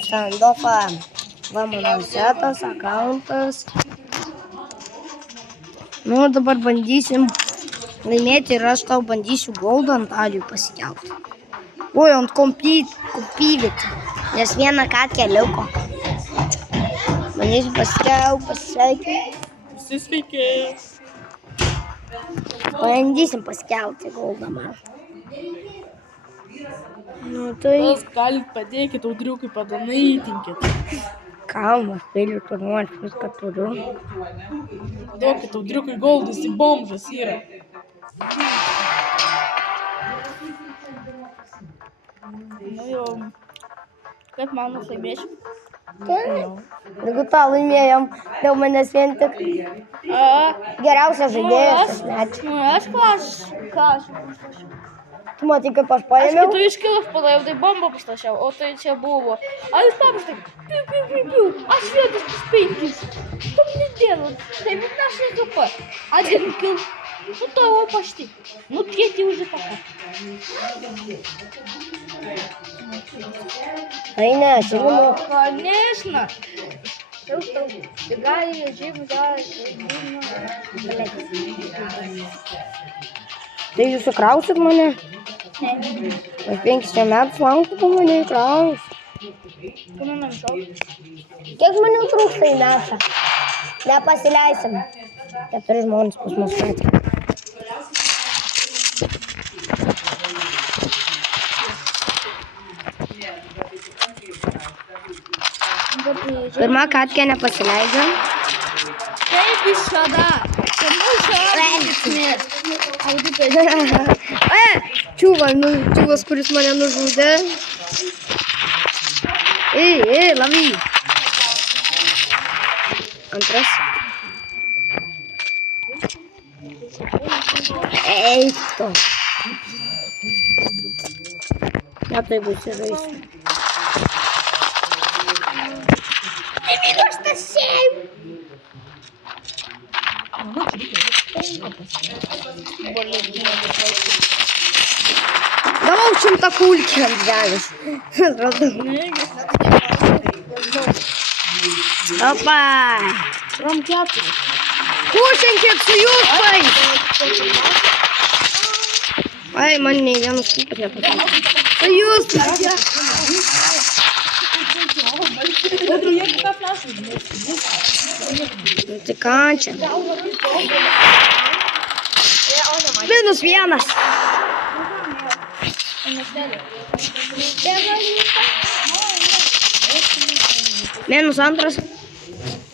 Standofą. Va mano setas, akauntas. Nu, dabar bandysim laimėti ir aš tau bandysiu goldą ant alių pasikelti. Oi, ant kompyvietį, nes vieną katkę liko. Bandysiu pasisveikinti. Pasisveikėjęs. Bandysim pasikelti goldą man. Nu, tai... Kas galit padėkit, audriukai, padanaikinkit. Kam, aš pėliu turiu, aš viską turiu. Duokit, audriukai, goldus, į bomžas yra. Nu jau, kaip manus laimėsim? Jeigu tą laimėjom, dėl manęs vien tik geriausias žaidėjas. Nu, aš kas? Tu matai, kaip aš Aš paėmiau? kitų iškilus padariau, tai bombą pastačiau, o tai čia buvo. A jūs paprastai, piu, aš vietas pas 5. Что мне делают? Да ведь наш не тупой. 1 килл. Ну того почти. Ну 3 уже пока. Айна, сильно. Конечно. Играли, жив, да, Tai jūs įkrausit mane? Aš 5 metų laukiu, kad mane įkraus. Kiek žmonių trūksta į našą? Nepasileisim. 4 žmonės pas mus matė. Pirma katkė nepasileidžia. Taip visada. Čiūvas, kuris mane nužudė. Lavy. Antras. Eito. Ja, tai bus žaisiu. Gavau 100 kulkį ant žemės. Opa! Kušinkit su jūsais! Ai, man nei vienas kulkas nepasakė. Su jūsais! Tai ką čia? -1. -2.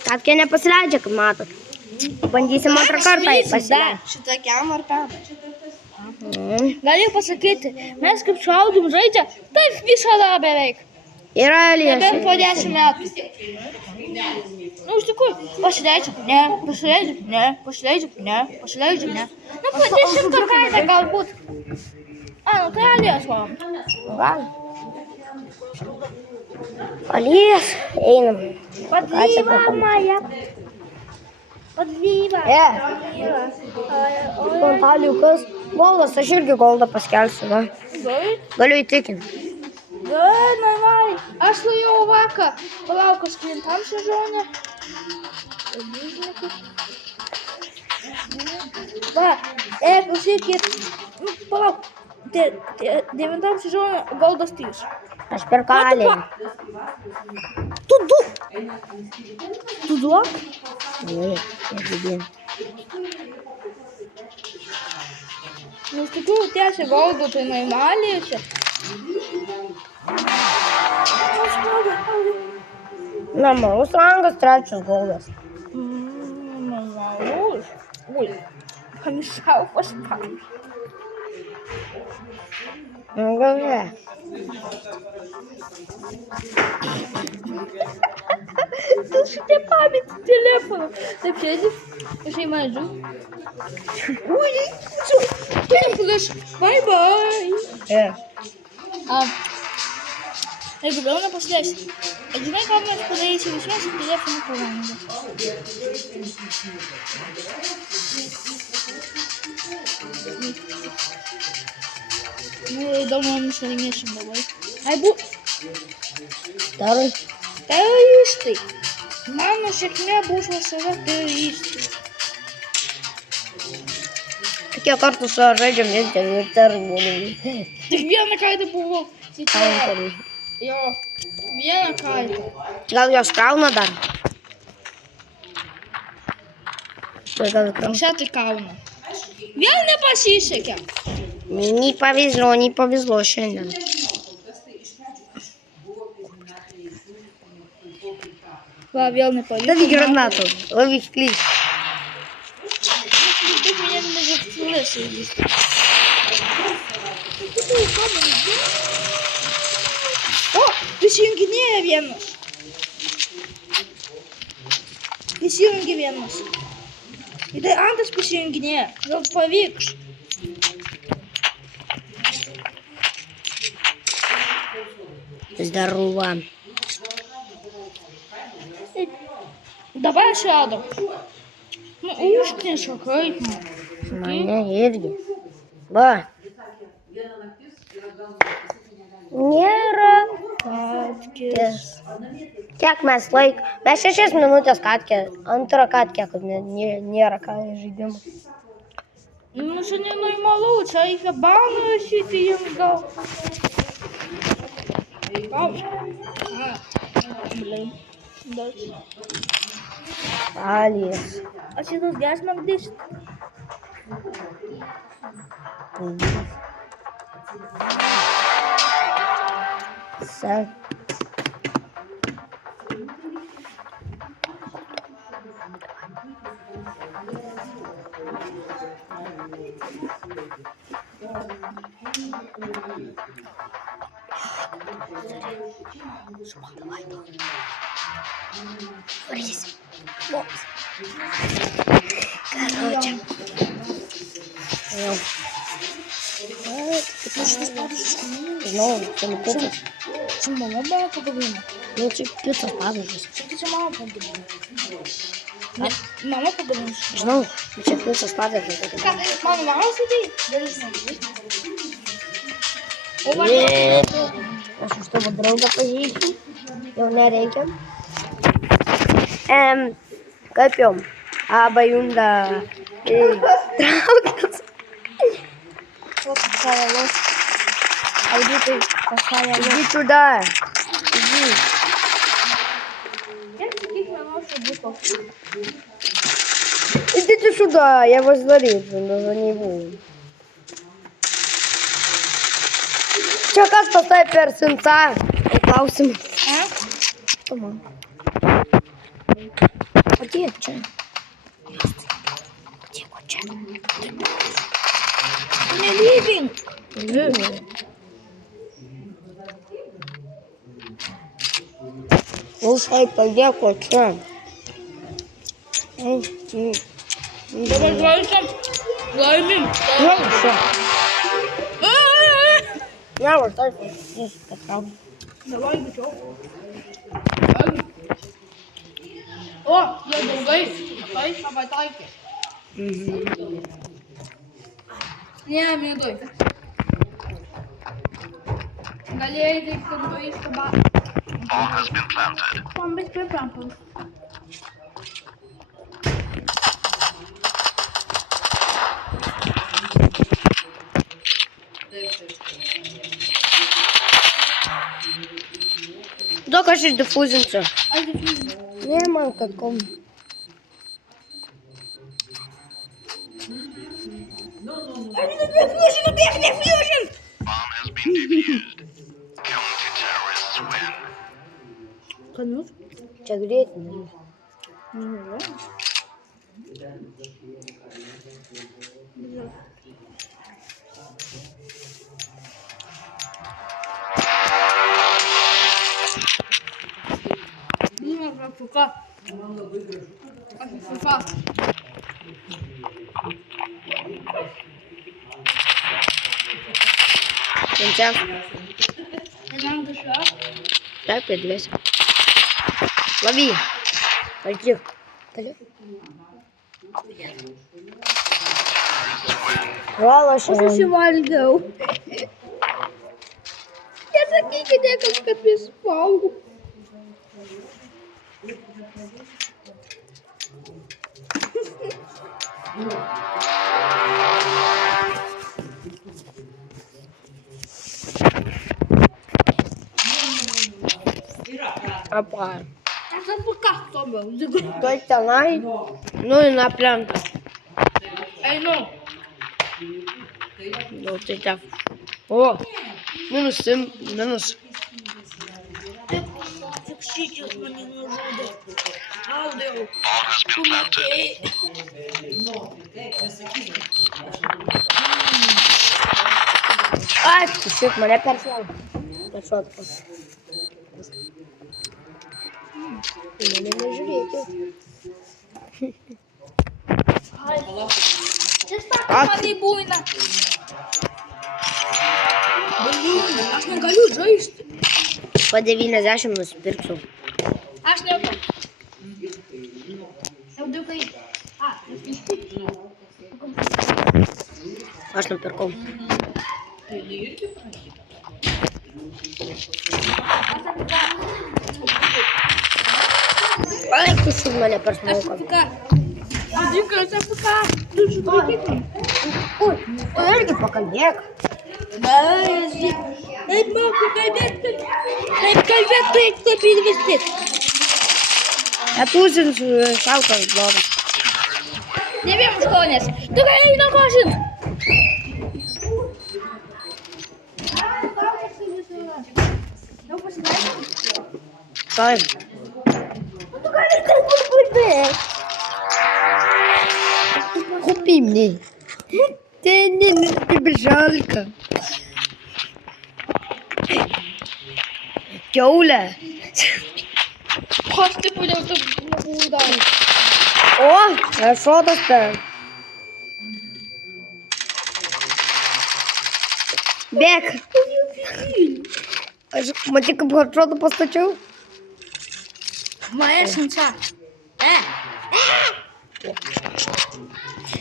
Katkė nepasileidžia, kaip matot. Bandysim antrą kartą pasileidžia. Šitokiam ar tam? Galiu pasakyti, mes kaip šaudym žaidžia, taip visada beveik. Yra Elijas. Bent po 10 metų. Nu, iš tikrųjų, pasileidžiam, ne, pasileidžiam, ne, pasileidžiam, ne, pasileidžiam, ne. Nu, po 10 kartą galbūt. Nu, tai Elijas varom. Gal. Elijas, einam. Подвива, Майя. Подвива. Kontaliukas. Goldas, aš irgi goldą paskelsiu, va. Galiu įtikinti. Normaliai. Aš laimėjau vakar. Palauk, aš klintam sezone. Va, klausykit. Palauk. 9 sezone goldas 3. Aš per kalį. Tu duok? Ne, nežaidėjau. Iš tikrųjų, tiesiai goldo, tai normaliai čia. Normalus rangas, 3 goldas. Normalus? Ui, pamišau paspam. Gal ne. Tu šitie pamėti telefoną. Taip sėdi, aš įmažiu. Ui, telefonas, bye. Jeigu vėl nepasileisi. Žinai, ką mes padarysim, išmėsim telefoną po langą. Ну, я думаю, мы что-нибудь давай. Ай, Второй. Терористи. Мама сėkmė bus va save teroristai. Tokie kartu su žaidžiam ir terminai. Tik vieną kartą buvo. Jo, vieną kartą. Gal jos krauna dar? Gal krauna. Šią tai kauna. Vėl nepasisekė. Не повезло šiandien. Va, vėl nepavyko. Дави гранату, лови клей. Tik mane nežaktylės įvykti. O, prisijunginėja vienas. Prisijungi vienas. Ir tai antras prisijunginėja. Gal pavyks. Здорово. Dabar aš radau. Nu, užknišo kaip. Mane irgi. Va. Nėra katkės. Kiek mes laik? Mes 6 minutės katkė. Antrą katkę, kad nėra ką žaidimų. Nu, čia nenormalu. Čia reikia baną rašyti jiems gal. Blin. Алис. А сейчас газ магдиш? Сэр. Короче. Ну, ты не путаешь. Чему? Мама поговорила. Ну, ты спадешь. Что ты мама поговорила? Мама поговорила. Ну, ты спадешь. Мама сидит. Чтобы друга позичить. Jau nereikia. Kaip abajunda trauktis. Иди туда. Иди. Идите сюда, я вас зарежу за него. Čia kas pastaė per simcą? Klausim. Что, мам? Где čia? Где čia? Nelygink. Слушай, где čia? Dabar žaidžiam. Laimim. Ne, va, taip. Давай, бичок. О, я другой. Давай, тайки. Не, мне дай. Галерей, ты говоришь, что Bomb has been planted. Bomb has been planted. Куда кажешь диффузинцу? Не, мам, каком. Bomb has been defused. Counter-terrorists win. Конус? Че греть? Дима, фука. Фука. Сейчас. Нам душа. Так, подвесь. Лови. Пойди. Ролош. Вальдо. Я Nesakykit niekas, kad mes valgom. Apa? Aš apakąs tomiau, zigai. Tai tenai, nu ir na plentą. Einu. Nu tai ten. O, minus. Tik šičius mane nužudė. Audiau. Bomb has been planted. Ai, kažkaip mane peršaudė. Mane nežiūrėkit. Čia sako, mane būna. Aš negaliu žaisti. Po 90 nusipirksiu. Aš nežinau. Audiukai. Aš nupirkau. Ai, kažkaip mane persmauko. Audiukai, aš apakąs. Tu žudai. Ui, tu irgi pakalbėk. Taip moku kalbėti. Taip kalbėti, taip investuoti. Atūsinsiu šaltas blogas. Ne vien žmonės. Tu gali nekošint. Jau pasigaitėm? Taip. Tu gali taip kalbėti. Купи мне. Тебе жалко. Kiaulė. Aš taip padėjau, tu nebūdai. O, šotas per. Bėk. Aš matai, kaip šotą pastačiau. Mane šinčia.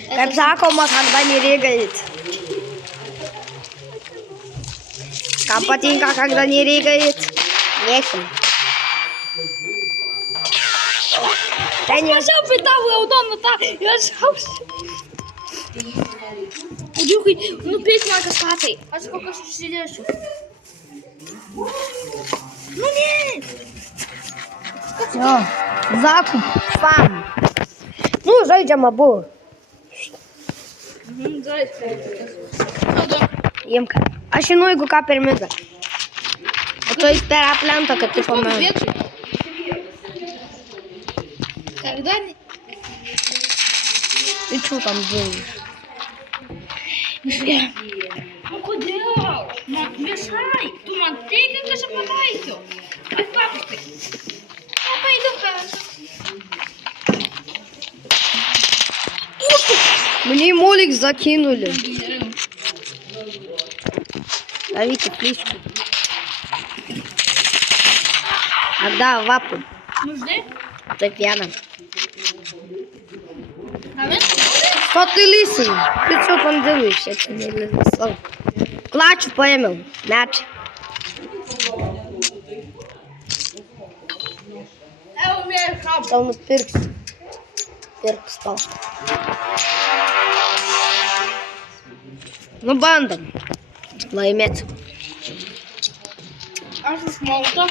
Kaip sakoma, kada nereikia eit. Kam patinka, kada nereikia eit? Mėgsim. Tai ne... Aš jau pitavau raudoną tą ir aš šausiu. Audiukai, nupirk man kažką tai. Aš kokios užsidėsiu. Nu ne. Jo, zakup, švam. Nu, žaidžiam abu. Imk. Aš žinau, jeigu ką per midą. O tu jis per aplentą, kad tu pamėgai. Когда не... Tai čiū tam džiūnus. Nu kodėl? Man visai. Tu man teikia, kad aš pataikiau. Aš paprastai. Nepaidu, ką aš. Мне молик закинули. Ловите птичку. Когда лапу. Нужны? Ты пьяна. А вы? Что ты лысый? Ты что там делаешь? Это не лысый. Клачу поймал. Мяч. Я умею хаб. Там пиркс. Пиркс стал. Ну, банда. Лаймец. Aš išmauta.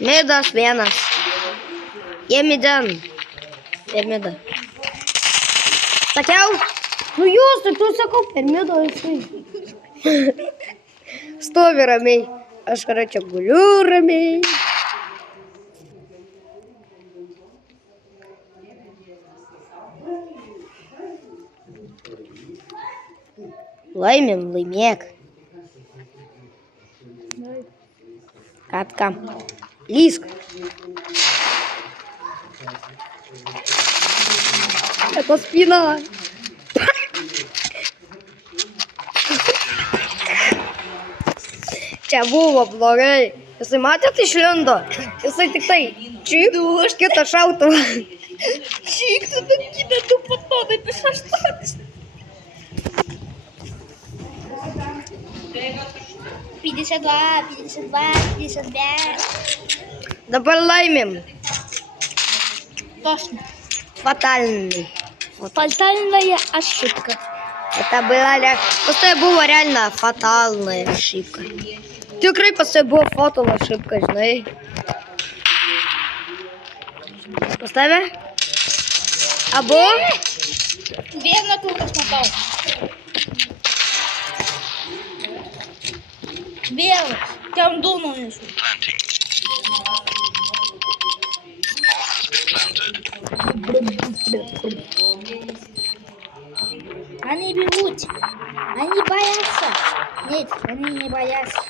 Midas vienas. Jie midin. Per midą. Sakiau? Nu jūs, tai tu sakau, per midą jisai. Stovi ramiai. Aš kada čia guliu ramiai. Laimim, laimėk. Katkam. Lysk. Это спина. Čia buvo blogai. Jisai matėt išlindo? Jisai tik tai čik, kitą šautuvą. Čik, tada kitą tu po to Бобі, пішла штати. П'ятдесят два, 55. Добавляем Точно. фатальный. Фатальная ошибка. Это просто была реально фатальная ошибка. Ты край просто была фатальная ошибка, знаешь? Поставь. Або? Верно, круто смотал. Верно. Там думал несу. Planting. Bomb has been planted. Они бегут. Они боятся. Нет, они не боятся.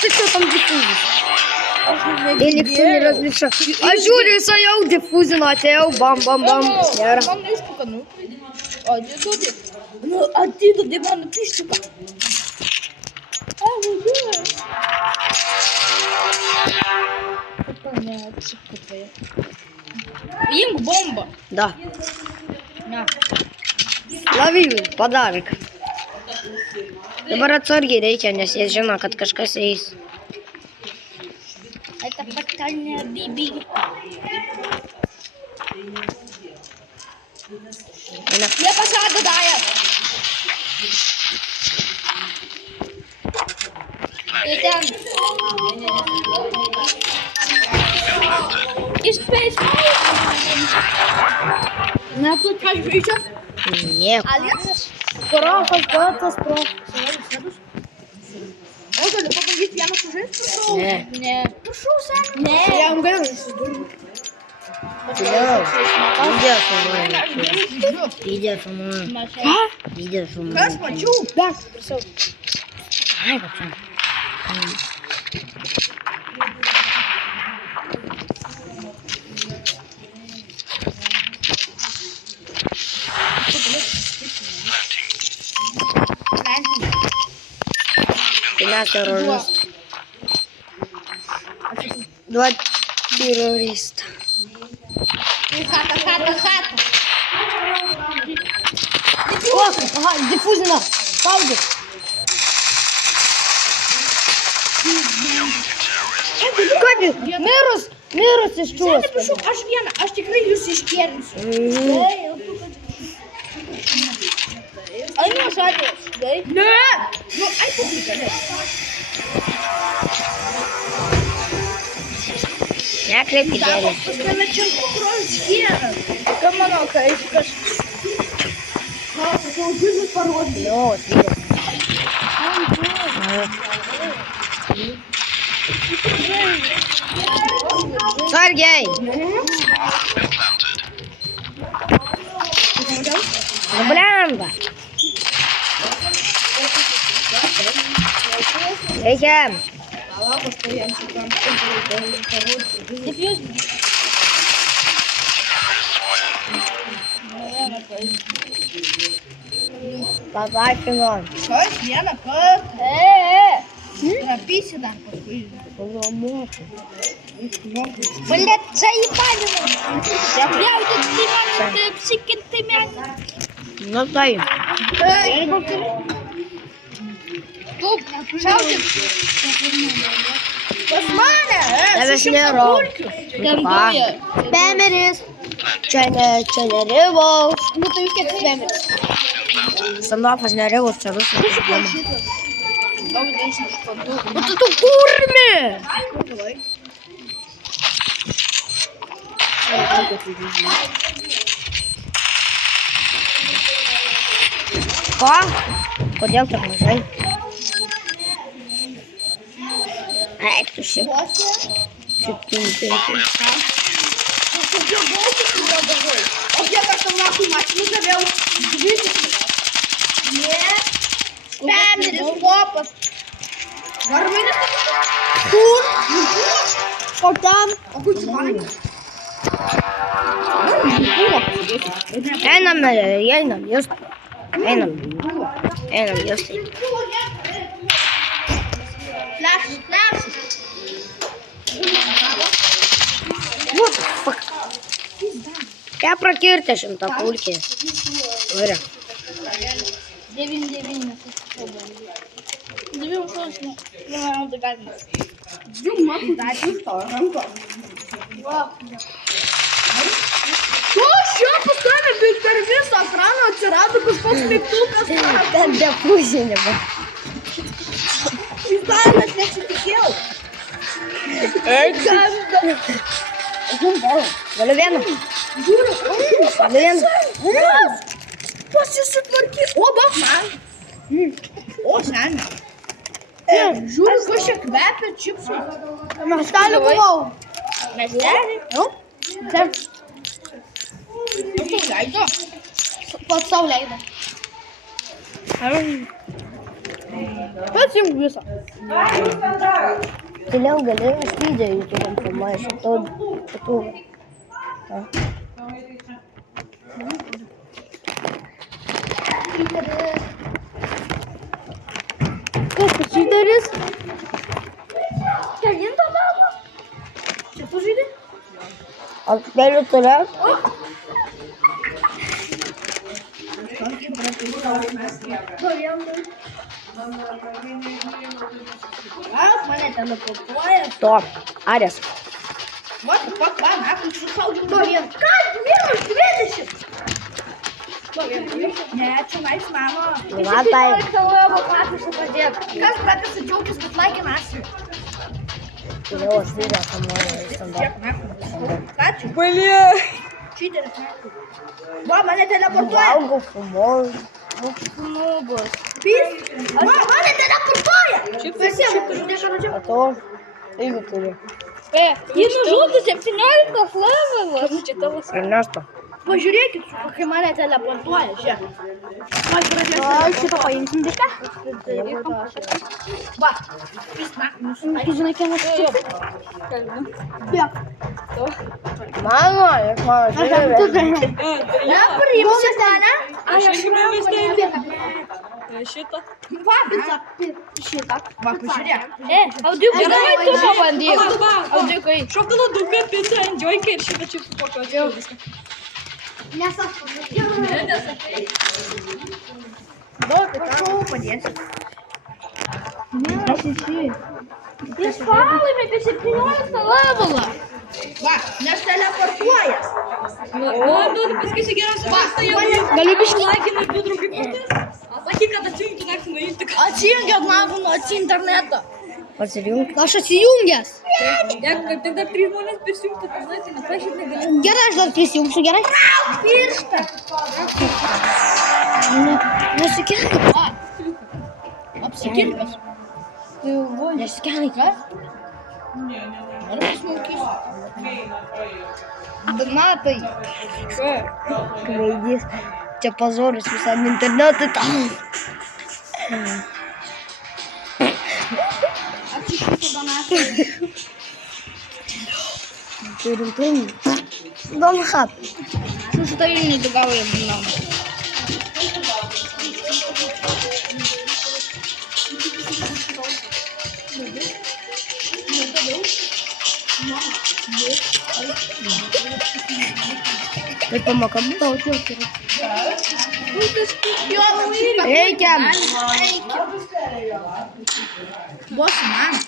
Ты что там диффузишь? Или кто не различал? А Жюри стоял диффузин, а тебя бам-бам-бам. Мама не спуканул. А где тут? Ну, а ты тут где мама пишет? А, вот да. Понятно, ошибка твоя. Им бомба. Да. На. Лови подарок. Лаборатории рейтинг, есть жена, как кашка сейс. Это фатальная биби. Я посаду даю. Это... И спейс. На тут как еще? Нет. Алис? Катастрофа. Можно ли помогите, я на чужие? Не. Не. Прошу, Сань. Не. Я вам говорю, что Видео со мной. Видео со мной. Я смотрю. Да, прошу. Ай, пацан. Террорист. Два террориста. Хата. О, ага, диффузина. Паузи. Копи, Мирус из чего? Прошу, аж Вена, аж ти крию си шкерницу. А не шариш, дай? Не! Ну, ай публика, не. Я клепидели. Просто на чем кровь хера. Команока, и скажи. Это убили пароль. Ну, видишь. Сергей! Блямба! Эй, давай, Филон. Что, Вена, напи сюда. Блядь, заебали мы. Я тут ты псикин ты мягкий. Ну, дай. Туп, шаутик. Посмотри, Давай с нером. Бэмерис. Чайна-револ. Ну, ты как бэмерис. Стандарт возня-револ, це русский проблема. Вот Вот это курми! Подел тормозай. А это все. Чуть не перепутал. А я как-то нахуй мать не завел. Нет. Бэмерис, хлопов. Нормально? Кур! Потом. Я нам ест. Я нам ест. Фляж. What the fuck? Я прокирти шим-то пульки. Говоря. 9-9. Дивимо, що ж не маємо догадати. Що постійно під перевісу охрану оцираду куском спектука Да для пузення. і ставили для чіпіків. Валевена. Валевена. После сутворки. О, Богдан. О, Саня. Жур, хоче квепи, чіпси. Настали голову. На стелі? Ну? Подставляй, да. Подставляй, да. Потім виса. Ти ляв галеру з відео ютубом помаєш, а то потім. Как почитарис? Калін баба? Чи пожити? А я люторя. А, мене там попоє. То, Аріс. Вот, вот, ладно, нахуй, слухав Вікторія. Как, вірус, видиш? Не, чувай з мама. Матай. Как брати сиділки з котлайки наші? Його свіра самого стандарт. Качу? Бля. Читер, нахуй. Ба, мене телепортує. Валгу, фумол. Ну, бос. Піс? Ба, мене телепортує. А то іготурі. Їду жовтися, фіналька славила. Зачиталася. 13. Пожурейки, поки мене телепортує ще. Що таке, я не дика? Ба, піс нахуй. Ти ж накинув. Як? Мама, як мама, живе. Я приїмся, Таня. А я Що ми вистаємо? Що то? Папіця. Ще так. Ба, пожуря. А вдруг давай тупо бандит. А вдруг Що коло дука піца енджойки, що то чіпу покажу. Мясо. Добре, пішов подєс. Я спали, ми після прийомства левела. Ба, нас телепортує. О, ну, пускай ще раз стояли. Да любиш Лайки на другий podcast. А такі когда чують, то так не так. А цінги однаково, ці інтернету. Поцілюнки. Наша цінюнгяс. Як тоді приймали списів, то знаєте, на перші не було. Гераш дав присюм, що гераш? Піршка. Ну, сикерка. А псикерка? Я сикерка? Донатий. Вийди. Тебя позорить, ми сам інтернети там. А чи що це донатий? Тирим-тирим. Дом хат. Що ж то їм не договариваем нам? Ти помогав? Ей, Кем. Босс, мам.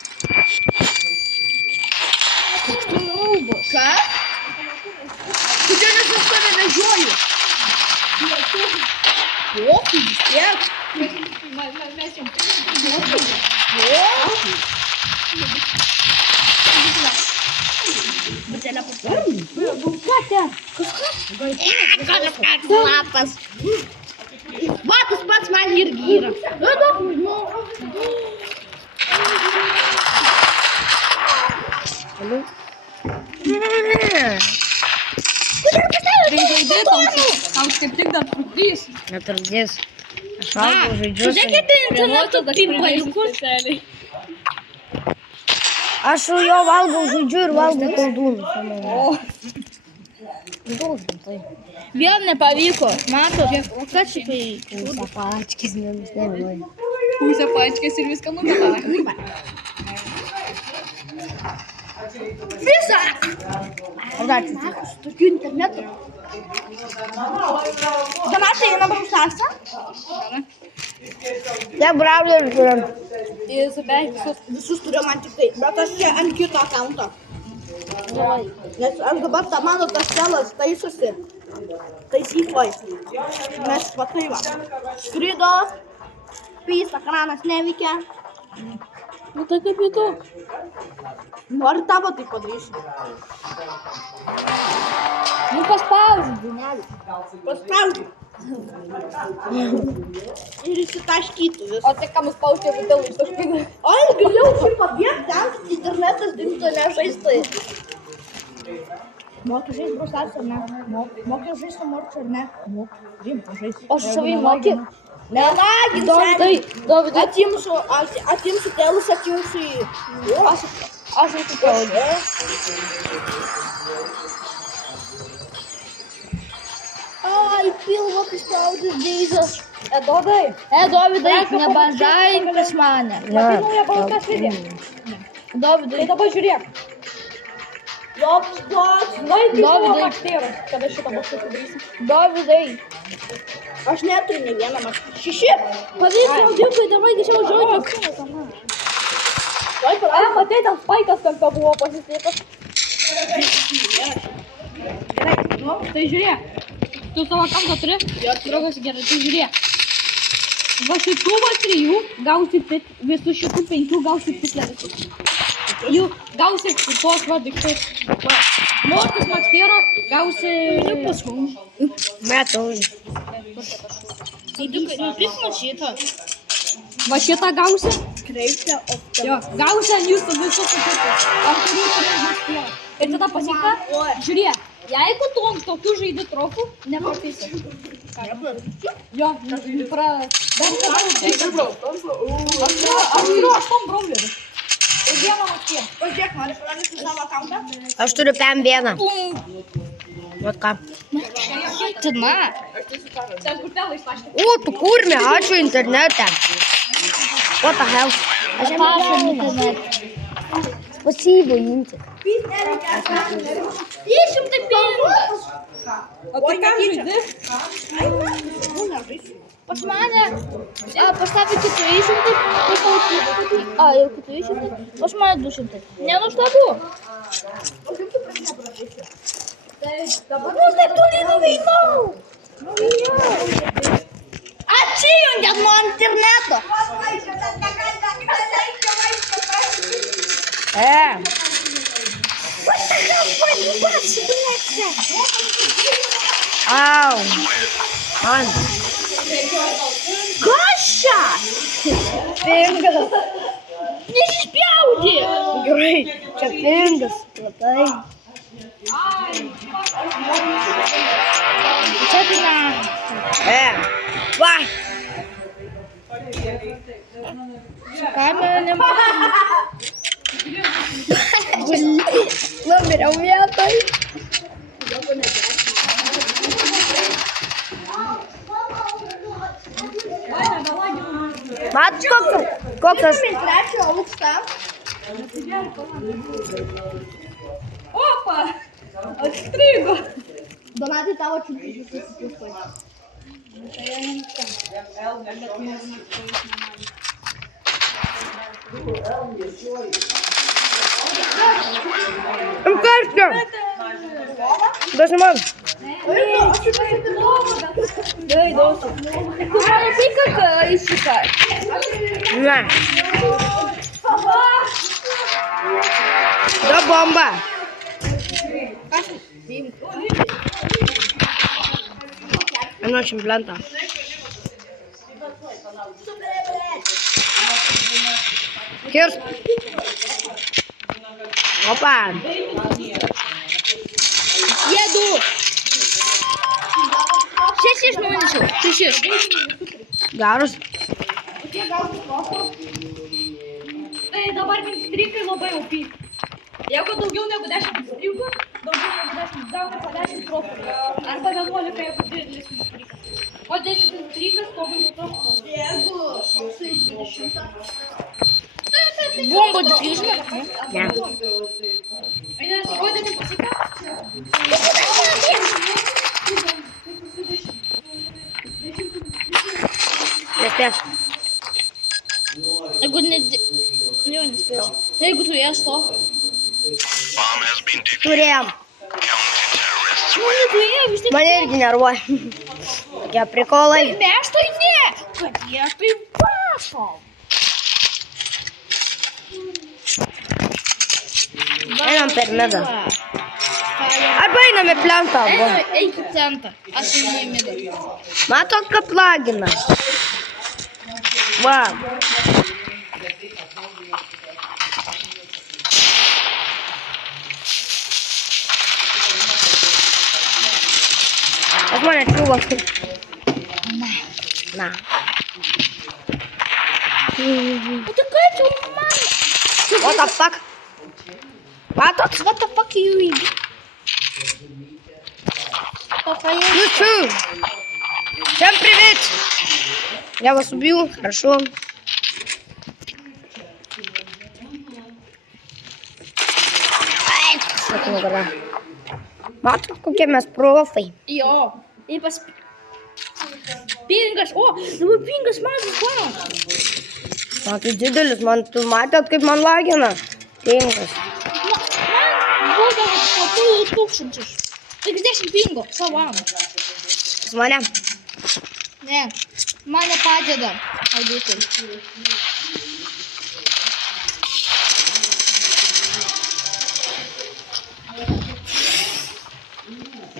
Как? Ты что не заставил на жою? Ох, пиздец. Лапас. Вату спать с аллергира. Там скептик да прудись. На тордес. А шалку вже Що йдеш. таке ти інтернету пінпаю? А що я валгу вже джур, валгу колдун. Должен ти. Вірне павіко. Мато, качі ти. Запачки з ними. Хуйся пачка, сервіска номера. Фіза! Подачу. Tokiu internetu. Donatai, einam užsąsą? Я браузер turim. Jis beveik visus turiu man tik tai, bet aš čia ant kito akaunto. Nes aš dabar tą mano tas celas taisosi. Taisyklai. Nes va tai va. Skrido, pys, ekranas neveikia. Nu tai kaip tu? Nori tavo tai padarysiu. Nu paspaudžiu, Dunelį. Paspaudžiu. Ir įsitaškytų vis. O tai ką mus spaudžia, jeigu dėl ištaškytų? O, galėjau čia pabėgti, ten internetas dingtų nežaistai. Moki žaisti brusas ar ne? Moki žaisti su morčiu ar ne? Moki. Rimta žaisti. O su savim moki? Ne, nagi, Dovydai. Atimsiu tėlus, atimsiu į... Aš esu tėlų. Ai, pilvo paspaudęs Deizas. Dovydai, nebažaink pas mane. Matai naują balkas video? Dovydai. Tai dabar žiūrėk. Dovydai. Kada šitą balsą padarysim? Dovydai. Aš neturiu ne vieną mašką. 6. Pavyzdžiui, dirbai, davai greičiau žodžiu. Matai, ten spaikas kampe buvo pasislėpęs. Gerai, nu, tai žiūrėk. Tu savo kampą turi? Jo, draugas gerai, tai žiūrėk. Va šitų va 3 gausi visų šitų 5 gausi tiklę visus. Jų gausi tos va diktus. Mortis Makstėro gausi... Metus. Nupirkimo šitą. Va šitą gausi? Kreipti, jo, gausi ant jūsų visus sutiktus. Ar turiu Makstėro. Ir tada pasika, žiūrėk. Jeigu tu ant tokių žaidži trofų, neprapisi. Jo, aš turiu 8 brawlerių. Ir vieną Makstėrą. Pažiūrėk, nori pradėti savo akauntą? Aš turiu PM1. Vat ką. Tina. Ten kur tėlą ištaškė. O, tu kurmė, ačiū internete. What the hell? Aš pašau internete. Спасибо, Инти. 305. O tai kam žaidži? Pas mane, pas tave 400, pas tave jau 400, pas mane 200. Nenuostabu. Nu, tai toli nuvainau. Atsijungiat nuo interneto. Ау. Man. Kas čia? Pingas. Nesispjaudi. Gerai. Čia pingas. Labai. Čia tai ne. Va. Kamera nematoma. Numeriau vietoj. Mat, koks aš? Trečio aukštą. Opa! Atstrigo. Donatai tavo čiūdžius susipiškoja. Karštą. Dažnai. Gerai, daugiau. Tu panašiai, kad iššukai. Ne. Da bomba. Ano šimplanta. Kirst. Opa. Jedu. 6 žmonių. 6. Geras. Tai dabar strikai labai aupi. Jeigu daugiau negu 10 strikų, daugiau negu 10 gauna po 10 procentų. Arba 11, jeigu didelis strikas. O 10 strikas, to daugiau. Jeigu koksai 20. Bomba diffusion? Ne. Nespės. Jeigu ne... Jo, nespėsiu. Jeigu tu jas to. Turėjom. Mane tu jas vis tiek. Mane irgi nervuoja. Tokie prikolai. Mes tai ne. Kad jie tai prašom. Einam per medą. Arba einame plentą abu. Eik į centą. Aš einu į medą. Matot, kad lagina. Va. Pas mane čiūva. Na. O tai kaip tu man? What the fuck? Matot? What the fuck you eat? Ну чё? Всем привет! Я вас убью, хорошо. Ай, гора. Matot, kokie mes profai. Jo. Ypač... Pingas. O, dabar pingas mažas mano. Man tai didelis, man tu matėt, kaip man lagina. Pingas. Man būdavo po 2000. 50 pingo savam. Pas mane. Ne, mane padeda. Auditai.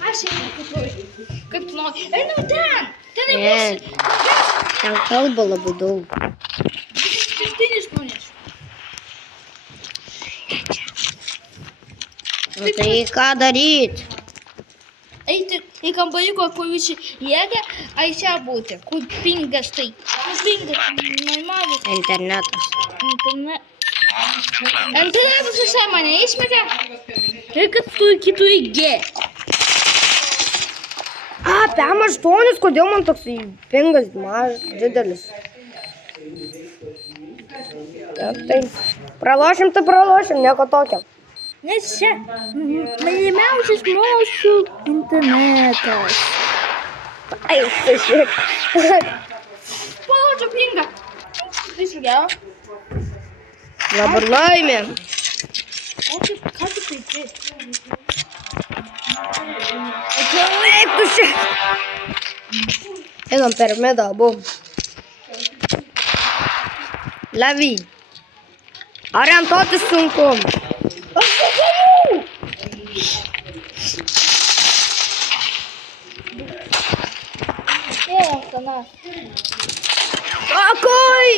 Aš einu kitur. Kaip tu nori. Einam ten. Ten Ne, nebus. ten kalba labai daug. Skirtinis žmonės. Nu tai ką daryt? Eiti į kambariuką, kur visi jėgia, ar čia būti, kur pingas tai. Kur pingas, normalus. Internetas. Internetas visai mane išmetė. Ir kad tu kitų įgė. A, PM8, kodėl man toks pingas mažas, didelis? Tai pralošim, nieko tokio. Nes čia mylimiausias mūsų internetas. Ai, tai šiek. Palauk, pinga. Tai sugėjo. Dabar laimė. O tai ką tu taip? Eik tu šiek. Einam per medą abu. Levy. Orientuotis sunku. Aš negaliu! Kana. Akoj!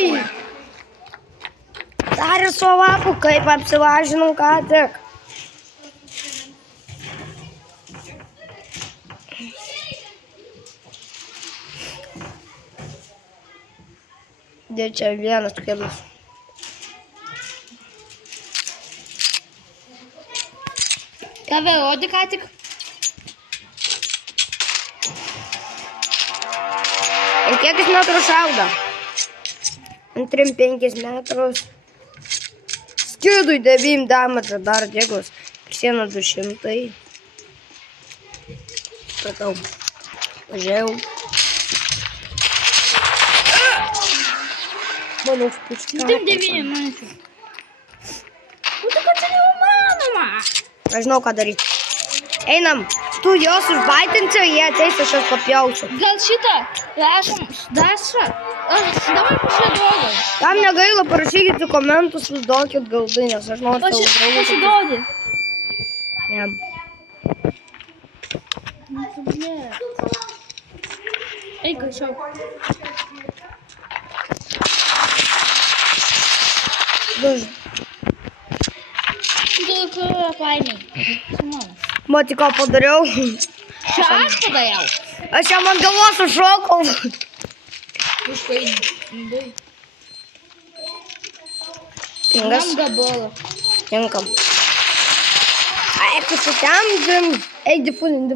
Dar ir Slovakų, kaip apsivažinau ką tik. Dėl čia vienas kilas. Tave rodė ką tik? Ant kiek metrų šaudo? Ant 3-5 metrus. Skidui 9 damage dar dėgus. Prisieną 200. Pratau. Važiavau. Manau, spučką. 9 minučių. Nu tai kad čia neįmanoma. Aš žinau, ką daryti. Einam. Tu jos užbaitinsi, jie ateis, aš jos papjausiu. Gal šitą rašom dašą? Aš dabar pasiduodu. Tam negaila, parašykite komentus, užduokit galdai, nes aš noriu savo draugų. Pasiduodi. Jam. Eik, greičiau. Tu kur paėmei? Su mano. Mati, ką padariau? Čia aš padariau. Aš jam ant galvos užšokau. Užkainai. Tingas. Nam gabalą. Tinkam. Eik, susitemdim. Eik, difuzint.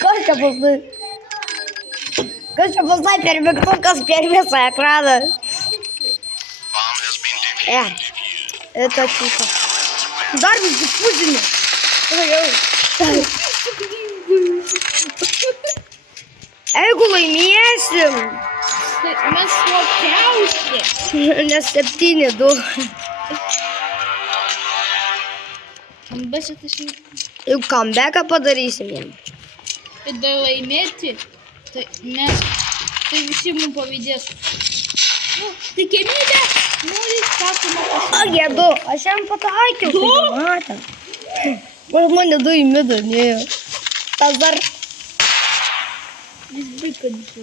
Kas čia pasai? Per mygtukas per visą ekraną? Это тихо. Dar vis difuzinė. Jeigu laimėsim, Tai mes slogiausi. nes 7-2. Bet tai šiandien. Jeigu comebacką padarysim jiem. Kada laimėti, tai mes, tai visi mums pavydės. Nu, tikimybė, sakoma, Ogie, 2. Aš jam pataikiau. 2? Matė. Mane 2 į midą nėjo. Tas dar... vis baigą visą.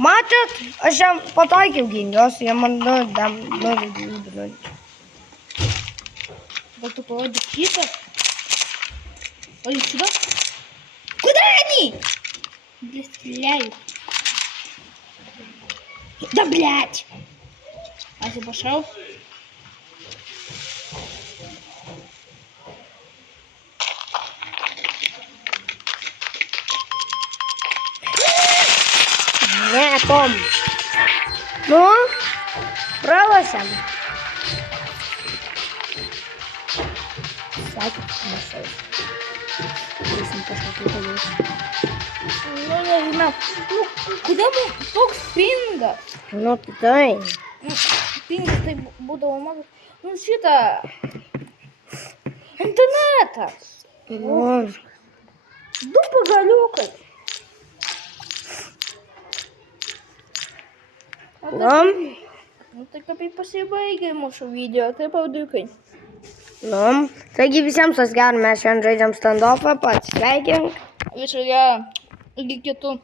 Matėt? Aš jam pataikiau gyngios. Jie man 0. Gal tu parodyk kitą? Ой, сюда? Куда они? Блин, стреляют. Да блядь. Ася пошел. Не, Том. Ну? Справился? Сакет нашел. Если пошел туда вниз. Ну, не знаю. Ну, куда бы ток спинга? Ну, дай. Ну, спинга ты буду ломать. Ну, что-то... Интернета. Ну, Дупа галюкать. Nu, tai kaip ir pasibaigė mūsų video, tai paudukai. nu. Taigi visiems tas gerai, mes šiandien žaidžiam stand-upą, pats sveikink. Viso gero, iki kitų.